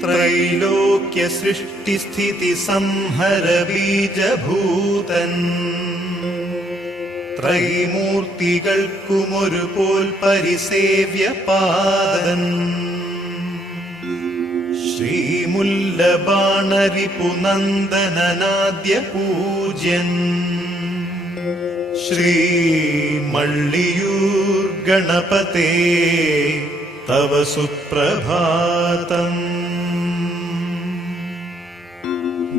त्रैलोक्य सृष्टिस्थिति संहर बीजभूतൻ ത്രൈമൂർത്തികൾക്കുമൊരുപോൽ പരിസേവ്യ പാദൻ ശ്രീമുല്ലബാണരിപുനന്ദനനാദ്യ പൂജ്യൻ ശ്രീമള്ളിയൂർ ഗണപതേ തവ സുപ്രഭാതം.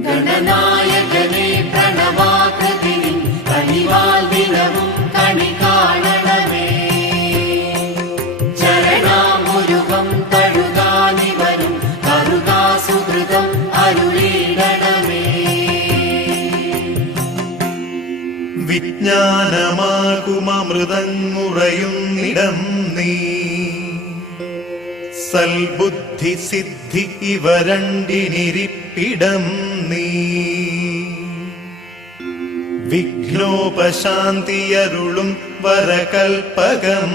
ഗണനായകനേ പ്രണവാകൃതിനി കനിവാൽ ദിനവും കണി കാണണമേ. ചരണാമുരുകം തഴുകാനിവരും കരുകാസുഹൃതം അരുളിടണമേ. വിജ്ഞാനമാകുമമൃതങ്ങുറയുന്നിടം നീ സൽബുദ്ധി സിദ്ധി ഇവ രണ്ടിനിരിപ്പിടം നീ. വിഘ്നോപശാന്തിയരുളും വരകൽപകം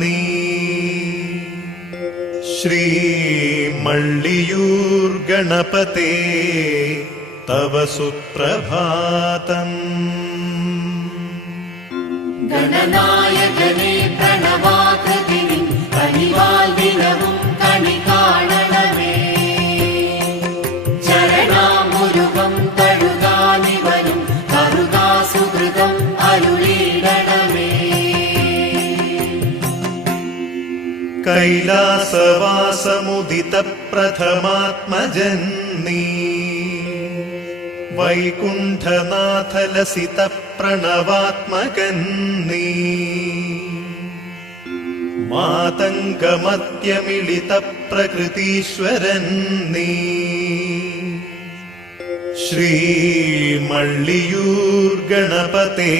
നീ. ശ്രീമള്ളിയൂർ ഗണപതേ തവ സുപ്രഭാതം. ഗണനായകനേ പ്രണവാകൃതിനി കനിവാൽ ദിനവും കണി കാണണമേ. ചരണാമുരുകം തഴുകാനിവരും കരുകാസുഹൃതം അരുളിടണമേ. കൈലാസവാസമുദിത പ്രഥമാത്മജൻ നീ വൈകുണ്ഠനാഥലസിത പ്രണവാത്മകൻ നീ. മാതംഗമത്യമിളിത പ്രകൃതീശ്വരൻ നീ. ശ്രീമള്ളിയൂർ ഗണപതേ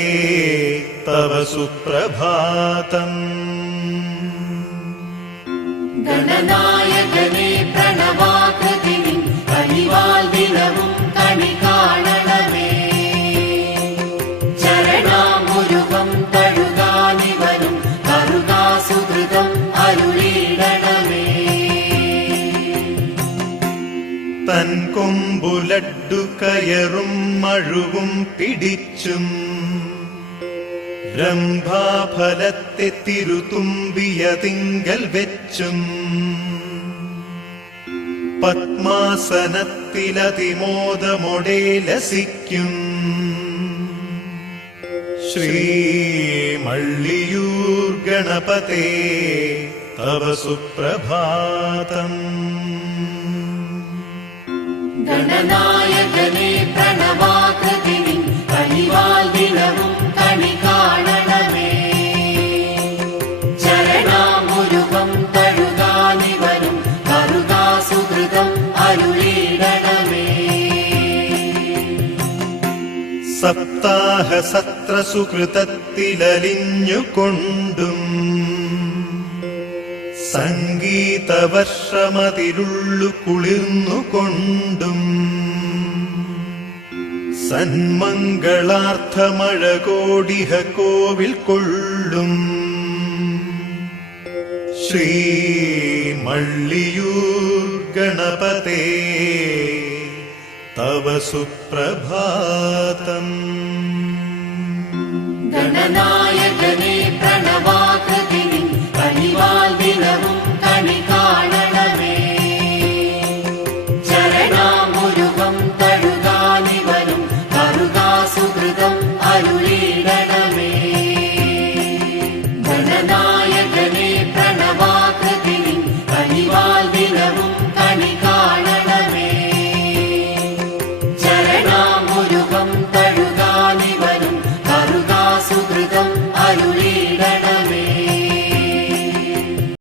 തവ സുപ്രഭാതം. ഗണനായകനേ പ്രണവാകൃതിനി കനിവാൽ ദിനവും കണി കാണണമേ. ചരണാമുരുകം തഴുകാനിവരും കരുകാസുഹൃതം അരുളിടണമേ. തൻ കൊമ്പുലഡ്ഡു കയറും മഴുവും പിടിച്ചും രംഭാഫലത്തെ തിരുതുമ്പിയ തിങ്കൽ വെച്ചും പത്മാസനത്തിലതിമോദമൊടേ ലസിക്കും ശ്രീമള്ളിയൂർ ഗണപതേ തവ സുപ്രഭാതം. ഗണനായകനേ പ്രണവാകൃതിനി കനിവാൽ ദിനവും കണി കാണണമേ. ചരണാമുരുകം തഴുകാനിവരും കരുകാസുഹൃതം അരുളിടണമേ. സപ്താഹ സത്ര സുകൃതത്തിലലിഞ്ഞുകൊണ്ടും സംഗീതവർഷമതിലുള്ളു കുളിർന്നുകൊണ്ടും സന്മംഗളാർത്ഥമഴകോടിഹ കോവിൽ കൊള്ളും ശ്രീമള്ളിയൂർ ഗണപതേ തവ സുപ്രഭാതം. ഗണനാ